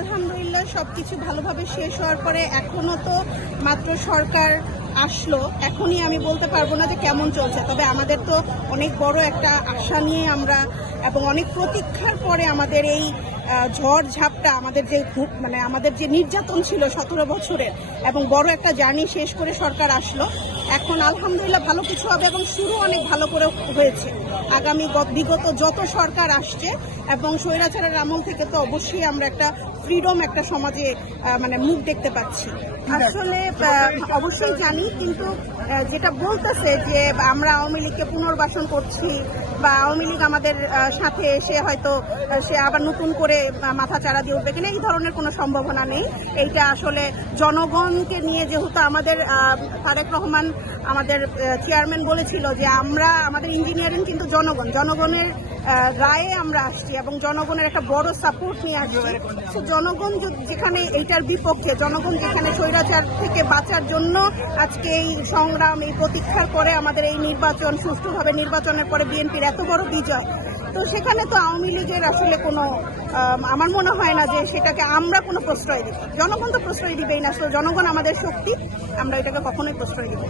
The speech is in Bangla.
আলহামদুলিল্লাহ সবকিছু ভালোভাবে শেষ হওয়ার পরে এখনো তো মাত্র সরকার আসলো, এখনই আমি বলতে পারবো না যে কেমন চলছে। তবে আমাদের তো অনেক বড় একটা আশা নিয়ে আমরা এবং অনেক প্রতীক্ষার পরে আমাদের এই ঝড় ঝাপটা, আমাদের যে মানে আমাদের যে নির্যাতন ছিল 17 বছরের এবং বড় একটা জার্নি শেষ করে সরকার আসলো। এখন আলহামদুলিল্লাহ ভালো কিছু হবে এবং শুরু অনেক ভালো করে হয়েছে। আগামী বিগত যত সরকার আসছে এবং স্বৈরাচারের আমল থেকে তো অবশ্যই আমরা একটা ফ্রিডম একটা সমাজে মানে মুখ দেখতে পাচ্ছি। আসলে অবশ্যই জানি, কিন্তু যেটা বলতেছে যে আমরা আওয়ামী লীগকে পুনর্বাসন করছি বা আওয়ামী লীগ আমাদের সাথে এসে হয়তো সে আবার নতুন করে মাথা চাড়া দিয়ে উঠবে কিনা, এই ধরনের কোনো সম্ভাবনা নেই। এইটা আসলে জনগণকে নিয়ে, যেহেতু আমাদের তারেক রহমান আমাদের চেয়ারম্যান বলেছিল যে আমাদের ইঞ্জিনিয়ারিং কিন্তু জনগণের রায়ে আমরা আসছি এবং জনগণের একটা বড় সাপোর্ট নিয়ে আসছি। তো জনগণ যেখানে এইটার বিপক্ষে, জনগণ যেখানে স্বৈরাচার থেকে বাঁচার জন্য আজকে এই সংগ্রাম, এই প্রতীক্ষার পরে আমাদের এই নির্বাচন, সুষ্ঠুভাবে নির্বাচনের পরে বিএনপির এত বড় বিজয়, তো সেখানে তো আওয়ামী লীগের আসলে কোনো আমার মনে হয় না যে সেটাকে আমরা কোনো প্রশ্রয় দিব। জনগণ তো প্রশ্রয় দিবেই না, জনগণ আমাদের শক্তি, আমরা এটাকে কখনোই প্রশ্রয় দিব।